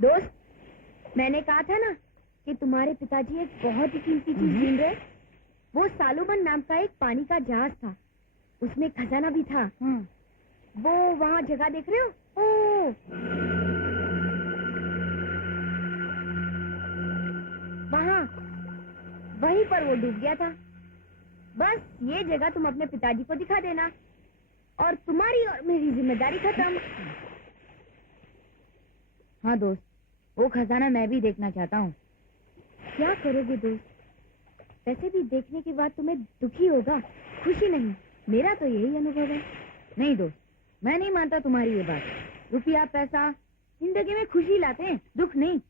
दोस्त, मैंने कहा था ना कि तुम्हारे पिताजी एक बहुत ही कीमती चीज ढूंढ रहे। वो सालुबन नाम का एक पानी का जहाज था, उसमें खजाना भी था। वो वहाँ जगह देख रहे हो? ओ, वहाँ, वहीं पर वो डूब गया था। बस ये जगह तुम अपने पिताजी को दिखा देना और तुम्हारी और मेरी जिम्मेदारी खत्म। हाँ दोस्त, वो खजाना मैं भी देखना चाहता हूँ। क्या करोगे दोस्त? वैसे भी देखने के बाद तुम्हें दुखी होगा, खुशी नहीं। मेरा तो यही अनुभव है। नहीं दोस्त, मैं नहीं मानता तुम्हारी ये बात। रुपया पैसा जिंदगी में खुशी लाते हैं, दुख नहीं।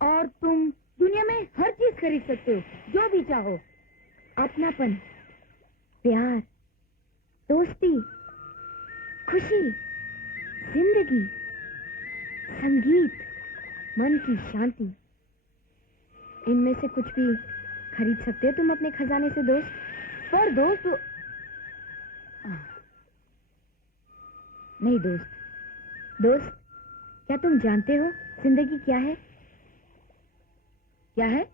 और तुम दुनिया में हर चीज खरीद सकते हो, जो भी चाहो। अपनापन, प्यार, दोस्ती, खुशी, जिंदगी, संगीत, मन की शांति, इनमें से कुछ भी खरीद सकते हो तुम अपने खजाने से दोस्त। पर दोस्त, नहीं दोस्त। दोस्त, क्या तुम जानते हो जिंदगी क्या है? क्या है?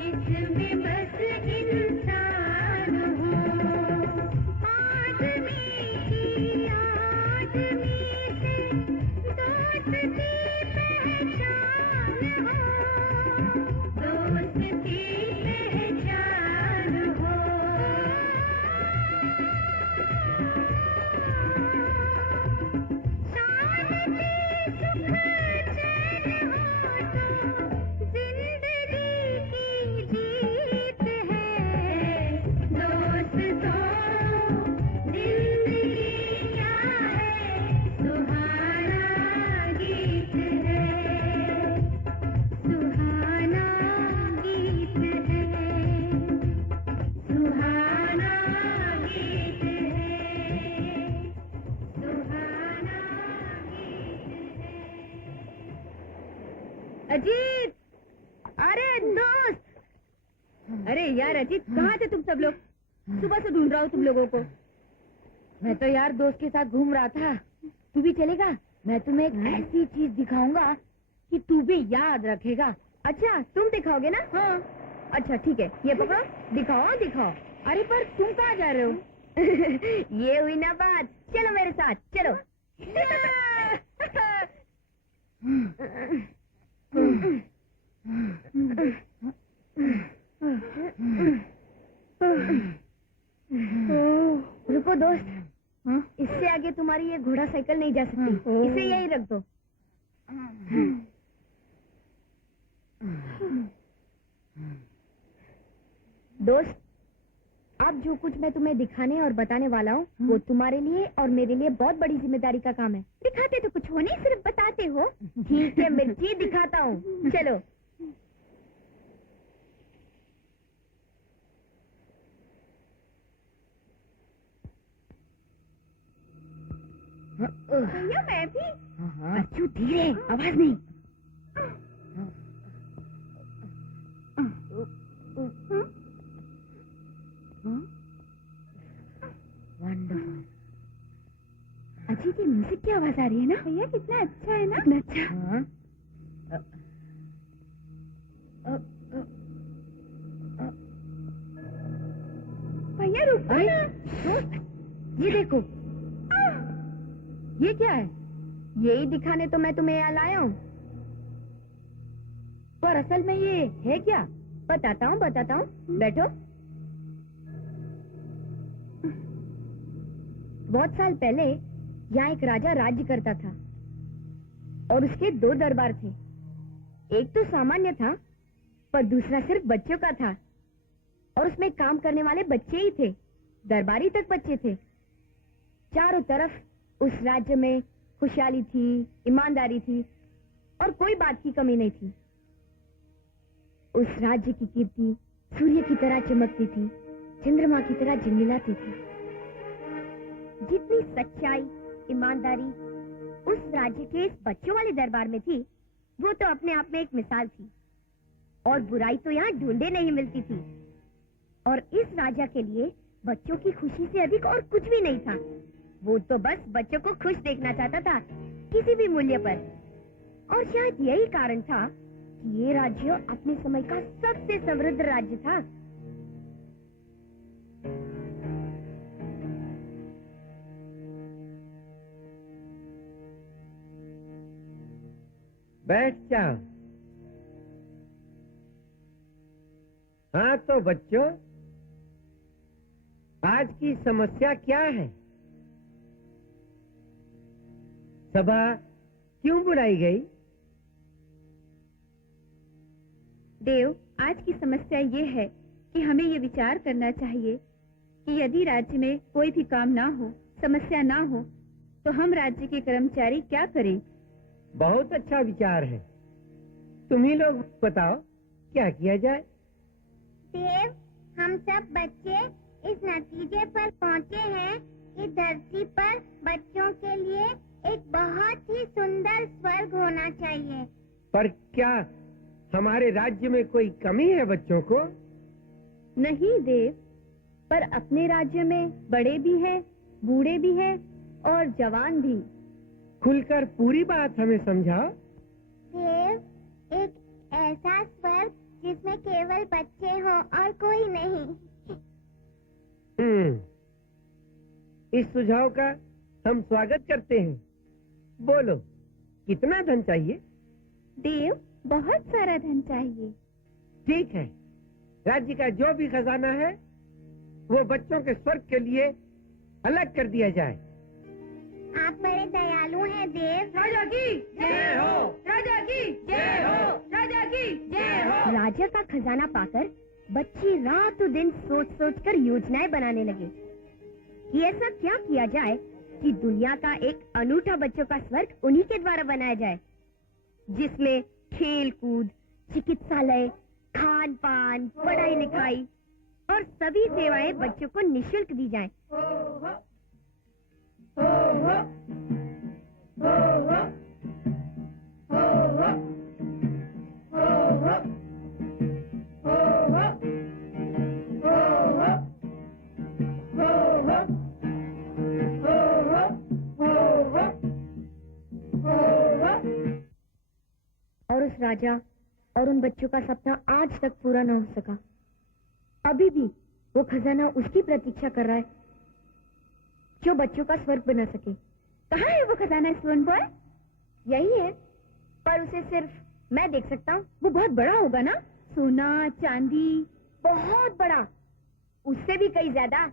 इसमें अजीत, अरे दोस्त, अरे यार अजीत, कहाँ थे तुम सब लोग? सुबह से ढूंढ रहा हूँ तुम लोगों को। मैं तो यार दोस्त के साथ घूम रहा था। तू भी चलेगा? मैं तुम्हें एक ऐसी चीज दिखाऊंगा कि तू भी याद रखेगा। अच्छा, तुम दिखाओगे ना? हाँ। अच्छा ठीक है, ये पकड़ो, दिखाओ दिखाओ। अरे पर तुम कहाँ जा रहे हो? ये हुई ना बात, चलो मेरे साथ चलो। रुको दोस्त, इससे आगे तुम्हारी ये घोड़ा साइकिल नहीं जा सकती, इसे यही रख दो। दोस्त, अब जो कुछ मैं तुम्हें दिखाने और बताने वाला हूँ वो तुम्हारे लिए और मेरे लिए बहुत बड़ी जिम्मेदारी का काम है। दिखाते तो कुछ हो नहीं, सिर्फ बताते हो। ठीक है मिर्ची, दिखाता हूँ, चलो। भैया मैं भी। अच्छू धीरे, आवाज नहीं। वंडरफुल। अजीत, ये म्यूजिक की आवाज आ रही है ना? भैया कितना अच्छा है ना? कितना अच्छा। हाँ। भैया रुको ना। ये देखो, ये क्या है? यही दिखाने तो मैं तुम्हें यहाँ लाया हूँ। पर असल में ये है क्या? बताता हूँ, बैठो। बहुत साल पहले यहाँ एक राजा राज्य करता था और उसके दो दरबार थे। एक तो सामान्य था, पर दूसरा सिर्फ बच्चों का था और उसमें काम करने वाले बच्चे ही थे। दरबारी तक बच्चे थे। चारों तरफ उस राज्य में खुशहाली थी, ईमानदारी थी और कोई बात की कमी नहीं थी। उस राज्य की कीर्ति सूर्य की तरह चमकती थी, चंद्रमा की तरह झिलमिलाती थी। जितनी सच्चाई, ईमानदारी उस राज्य के इस बच्चों वाले दरबार में थी, वो तो अपने आप में एक मिसाल थी। और बुराई तो यहाँ ढूंढे नहीं मिलती थी। और इस राजा के लिए बच्चों की खुशी से अधिक और कुछ भी नहीं था। वो तो बस बच्चों को खुश देखना चाहता था, किसी भी मूल्य पर। और शायद यही कारण था कि ये राज्य अपने समय का सबसे समृद्ध राज्य था। बैठ जाओ। हाँ तो बच्चों, आज की समस्या क्या है? सभा क्यों बुलाई गई? देव, आज की समस्या ये है कि हमें ये विचार करना चाहिए कि यदि राज्य में कोई भी काम ना हो, समस्या ना हो, तो हम राज्य के कर्मचारी क्या करें? बहुत अच्छा विचार है। तुम ही लोग बताओ क्या किया जाए। देव, हम सब बच्चे इस नतीजे पर पहुँचे हैं कि धरती पर बच्चों के लिए एक बहुत ही सुंदर स्वर्ग होना चाहिए। पर क्या हमारे राज्य में कोई कमी है बच्चों को? नहीं देव, पर अपने राज्य में बड़े भी हैं, बूढ़े भी हैं और जवान भी। खुलकर पूरी बात हमें समझाओ। देव, एक ऐसा स्वर्ग जिसमें केवल बच्चे हो और कोई नहीं। इस सुझाव का हम स्वागत करते हैं। बोलो, कितना धन चाहिए? देव, बहुत सारा धन चाहिए। ठीक है, राज्य का जो भी खजाना है वो बच्चों के स्वर्ग के लिए अलग कर दिया जाए। आप बड़े दयालु हैं देव। राजा की जय हो, राजा की जय हो, राजा की जय हो। राजा का खजाना पाकर बच्चे रातों दिन सोच सोच कर योजनाएं बनाने लगे कि ऐसा क्या किया जाए कि दुनिया का एक अनूठा बच्चों का स्वर्ग उन्हीं के द्वारा बनाया जाए, जिसमें खेल कूद, चिकित्सालय, खान पान, पढ़ाई लिखाई और सभी सेवाएं बच्चों को निःशुल्क दी जाएं। राजा और उन बच्चों का सपना आज तक पूरा न हो सका। अभी भी वो खजाना उसकी प्रतीक्षा कर रहा है जो बच्चों का स्वर्ग बना सके। कहाँ है वो खजाना स्टोन बॉय? यही है, पर उसे सिर्फ मैं देख सकता हूँ। वो बहुत बड़ा होगा ना? सोना चांदी? बहुत बड़ा, उससे भी कई ज्यादा।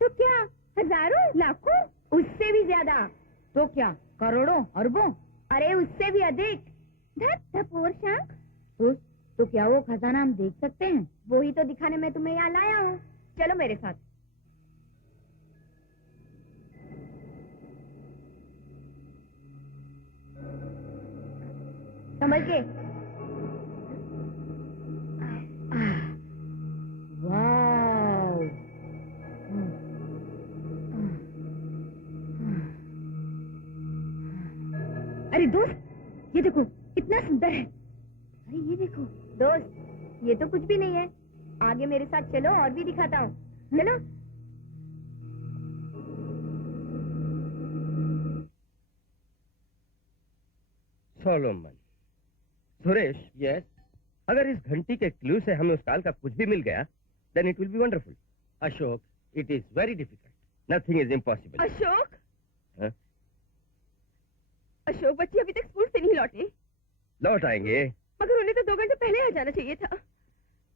तो क्या हजारों लाखों? उससे भी ज्यादा। तो क्या करोड़ों अरबों? अरे उससे भी अधिक। तो क्या वो खजाना हम देख सकते हैं? वो ही तो दिखाने मैं तुम्हें यहाँ लाया हूँ। चलो मेरे साथ। संभल के। वाव! अरे दोस्त, ये देखो कितना सुंदर है। अरे ये देखो दोस्त, ये तो कुछ भी नहीं है। आगे मेरे साथ चलो और भी दिखाता हूँ। चलो। सोलोमन। सुरेश, यस। अगर इस घंटी के क्लू से हमें उस काल का कुछ भी मिल गया, then it will be wonderful. Ashok, it is very difficult. Nothing is impossible. Ashok, हाँ? अशोक बच्चे अभी तक स्कूल से नहीं लौटे, लौट आएंगे। मगर उन्हें तो 2 घंटे पहले आ जाना चाहिए था।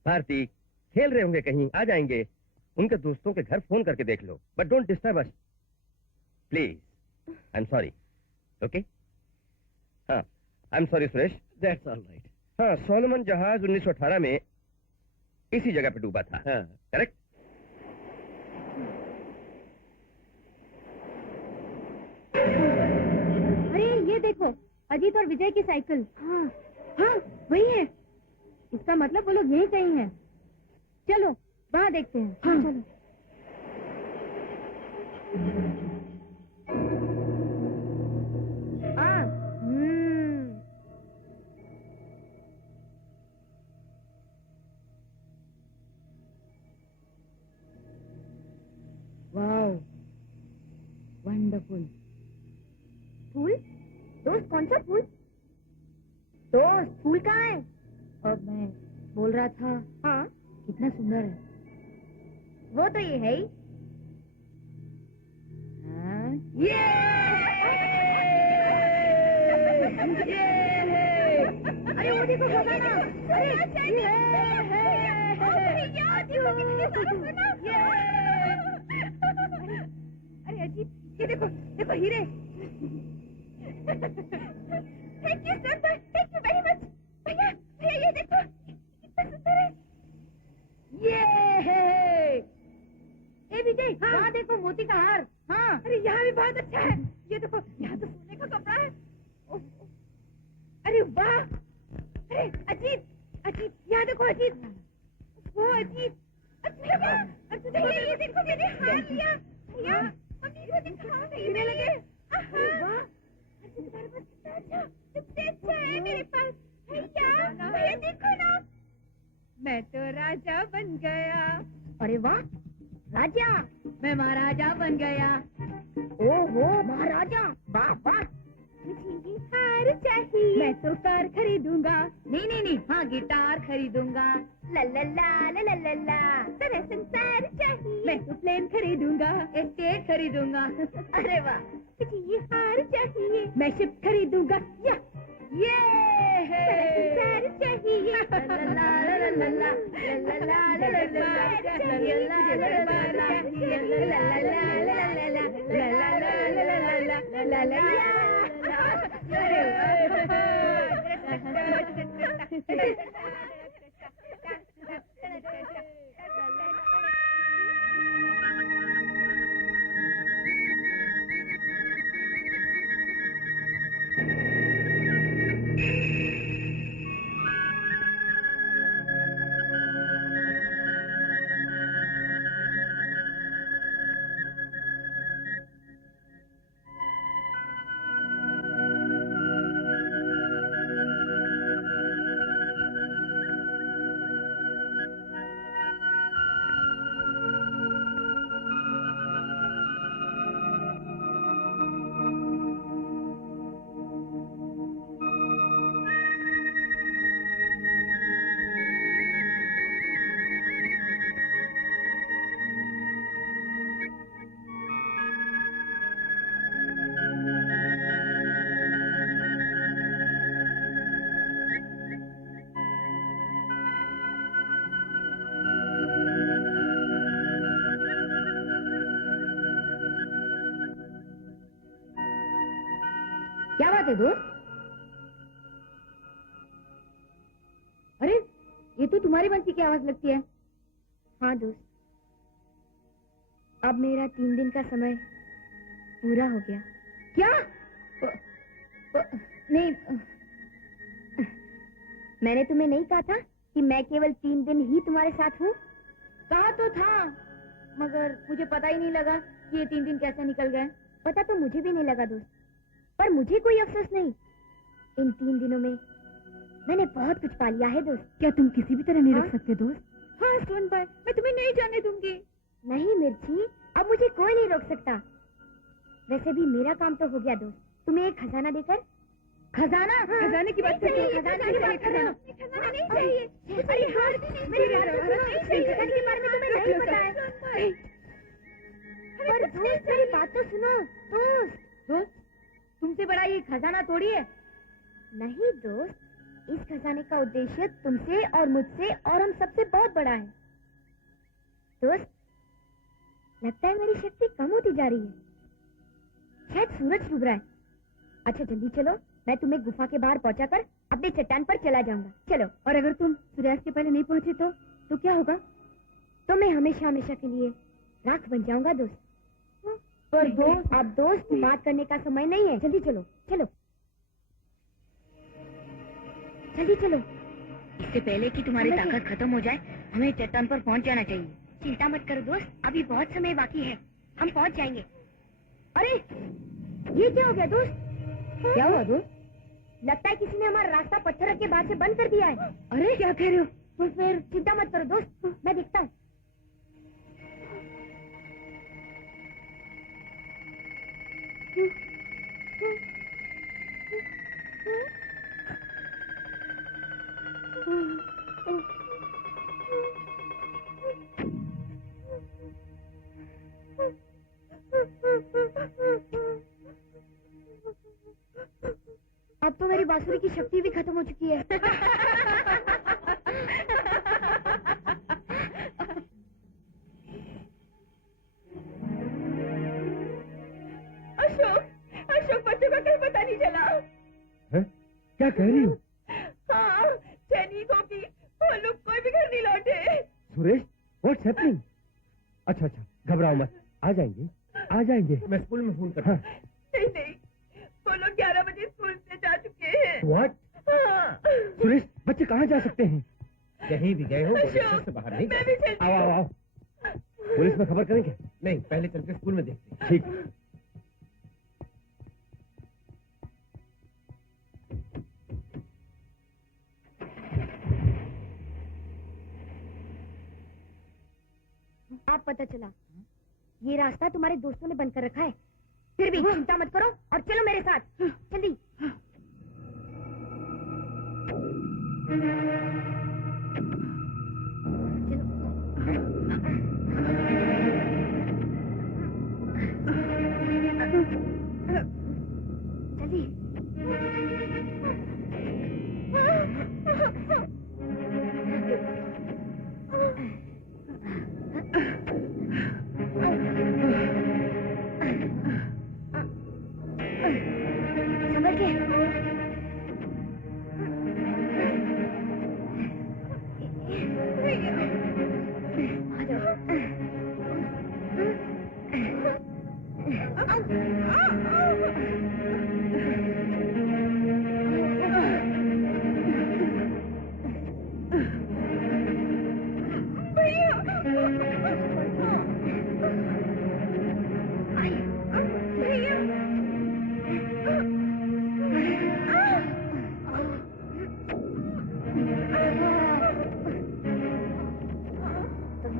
भारती, खेल रहे होंगे कहीं, आ जाएंगे। उनके दोस्तों के घर फोन करके देख लो, but don't disturb us please. I am sorry. Okay? हाँ, I am sorry Suresh. That's all right. हाँ, सोलोमन जहाज 1918 में इसी जगह पे डूबा था। हाँ। करेक्ट? अरे ये देखो, अजीत और विजय की साइकिल। हाँ हाँ, वही है। इसका मतलब वो लोग यहीं कहीं हैं। चलो वहाँ देखते हैं। हाँ चलो। हाँ। Wow, wonderful. फूल? दोस्त कौन सा फूल? दोस्त फूल कहाँ है? और मैं बोल रहा था, हाँ, कितना सुंदर है। वो तो ये है ही। हाँ? ये अरे वो देखो खजाना। अरे ये अरे अजीत, ये देखो देखो हीरे। Thank you sir, thank you very much. भैया भैया ये देखो कितना सुंदर है। ये ए विजय, वहाँ देखो मोती का हार। हाँ। अरे यहाँ भी बहुत अच्छा है। ये देखो यहाँ तो सोने का कपड़ा है। ओह, अरे वाह। अरे अजीत, अजीत यहाँ देखो अजीत। वो अजीत, अच्छा और तुझे ये देखो मैंने हार लिया। भैया मम्मी को दिखाओ नहीं लगे। वाह, अजीत तुम्हारे पास कितना अच्छा, सबसे अच्छा है मेरे पास। भैया भैया देखो ना, मैं तो राजा बन गया। अरे वाह, राजा। मैं महाराजा बन गया। ओहो महाराजा, वाह वाह। मुझे हार चाहिए। मैं तो कार खरीदूंगा। नहीं, हाँ गिटार खरीदूंगा। ला ला ला ला ला ला ला। सारा संसार चाहिए। मैं तो प्लेन खरीदूंगा, एस्टेट खरीदूंगा। अरे वाह। मुझे ये हार चाहिए। मैं शिप खरीदूंगा। या ये सारा संसार चाहिए। ला ला ला ला ला ला ला ला ला ला ला ला ला। बात है दोस्त? अरे ये तो तुम्हारी बंसी की आवाज लगती है। हाँ दोस्त, अब मेरा 3 दिन का समय पूरा हो गया। क्या? नहीं, मैंने तुम्हें नहीं कहा था कि मैं केवल 3 दिन ही तुम्हारे साथ हूँ? कहा तो था, मगर मुझे पता ही नहीं लगा कि ये 3 दिन कैसे निकल गए। पता तो मुझे भी नहीं लगा दोस्त, पर मुझे कोई अफसोस नहीं। इन 3 दिनों में मैंने बहुत कुछ पा लिया है दोस्त। क्या तुम किसी भी तरह नहीं हाँ? रख सकते दोस्त? हाँ स्टोन पर, मैं तुम्हें नहीं जाने दूंगी। नहीं मिर्ची, अब मुझे कोई नहीं रोक सकता। वैसे भी मेरा काम तो हो गया दोस्त, तुम्हें एक खजाना देकर। खजाना? हाँ, खजाने की बात करते हो? खजाने की बात कर रहे हो? खजाना नहीं चाहिए। अरे हाँ, मेरी बात तो सुनो, खजाने के बारे में तुम्हें नहीं पता है। पर दोस्त मेरी बात तो सुनो दोस्त। दोस्त, तुमसे बड़ा ये खजाना थोड़ी है। नहीं दोस्त, इस खजाने का उद्देश्य तुमसे और मुझसे और हम सबसे बहुत बड़ा है। दोस्त, लगता है मेरी शक्ति कम होती जा रही है। शायद सूरज डूब रहा है। अच्छा जल्दी चलो, मैं तुम्हें गुफा के बाहर पहुंचाकर अपनी चट्टान पर चला जाऊंगा। चलो। और अगर तुम सूर्यास्त के पहले नहीं पहुंचे तो क्या होगा? तो मैं हमेशा हमेशा के लिए राख बन जाऊंगा दोस्त। पर दोस्त, अब दोस्त बात करने का समय नहीं है। जल्दी चलो, चलो जल्दी चलो। इससे पहले कि तुम्हारी ताकत खत्म हो जाए, हमें चट्टान पर पहुंच जाना चाहिए। चिंता मत करो दोस्त, अभी बहुत समय बाकी है, हम पहुंच जाएंगे। अरे ये क्या हो गया दोस्त? क्या हुआ दोस्त? लगता है किसी ने हमारा रास्ता पत्थर के बाद से बंद कर दिया है। अरे क्या कह रहे हो? तो फिर चिंता मत करो दोस्त, मैं देखता हूँ। अब तो मेरी बांसुरी की शक्ति भी खत्म हो चुकी है। अशोक बच्चों का कहीं पता नहीं चला। है? क्या कह रही हो? हाँ, चैनी गोपी वो लोग कोई भी घर नहीं लौटे। Suresh, what's happening? अच्छा अच्छा, घबराओ मत, आ जाएंगे। मैं स्कूल में फोन करता हूँ। नहीं, वो लोग 11 बजे स्कूल से जा चुके हैं। व्हाट? हाँ। सुरेश, बच्चे कहाँ जा सकते हैं? कहीं भी गए हो, स्टेशन से बाहर नहीं मैं भी गए। चलती आओ। पुलिस में खबर करेंगे? नहीं, पहले चल के स्कूल में देखते हैं। ठीक। आप पता चला ये रास्ता तुम्हारे दोस्तों ने बंद कर रखा है। फिर भी चिंता मत करो और चलो मेरे साथ, जल्दी। जल्दी। संभल के।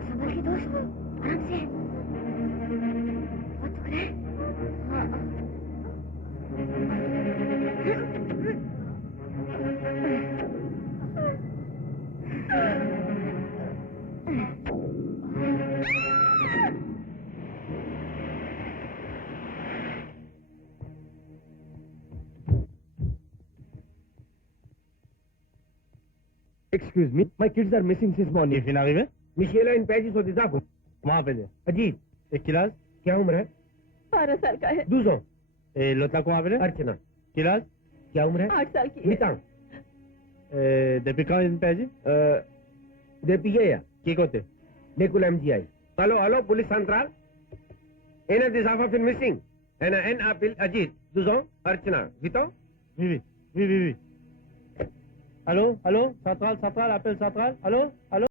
संभल के दोस्त, आराम से। बहुत दुख रहा है। Excuse me, my kids are missing since morning. Tiffin आगे में Michela in Paris or Dizago. वहाँ पे दे अजीत, एक गिलास क्या उम्र है? 12 साल का है। 12 ans. ए लोता को वहाँ पे दे अर्चना, गिलास क्या उम्र है? 8 साल की है। मितांग Depica in Paji? दे पिए या Kikote. Nekul MGI. Hallo, Police Central. Ena disafa fin missing. Ena en apil Ajit. Duzon, Archana. Vito? Oui. Allô, Central, appel Central. Allô.